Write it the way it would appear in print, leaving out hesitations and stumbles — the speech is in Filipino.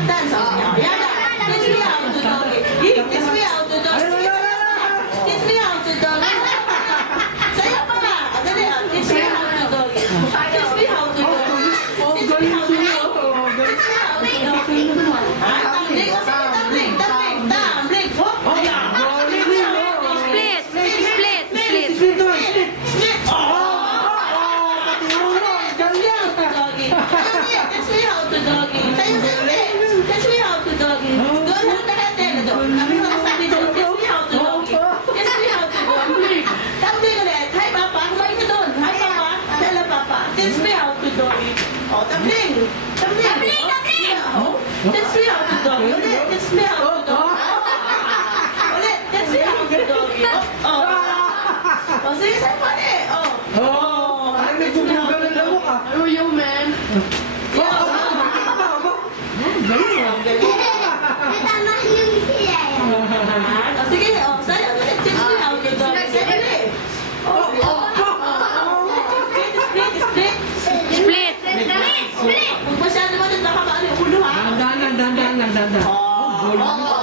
Tap dance. Yan na. Teach me how to doggy. Teach me how to doggy. Teach me how to doggy. Sayo pa na. Dali. Teach me how to doggy. Teach me how to doggy. Teach me how to doggy. Oh, tabling! Tabling! Tabling! Tabling! Oh, teach me how to doggy. Ulit, teach me how to doggy. Ulit, teach me how to doggy. Oh, oh, sige, sa'yo pa rin. Oh, oh, ay, may bubugal ng lamok ah. Ano yung man? Oh, Tama yung sila yan. oh, sige, oh, sa'yo ulit, teach me how to doggy. Sa'yo ulit. Oh, oh, Split! Split! Kung masyado mo, baka maano yung ulo, ha? Dandan. Oh, oh,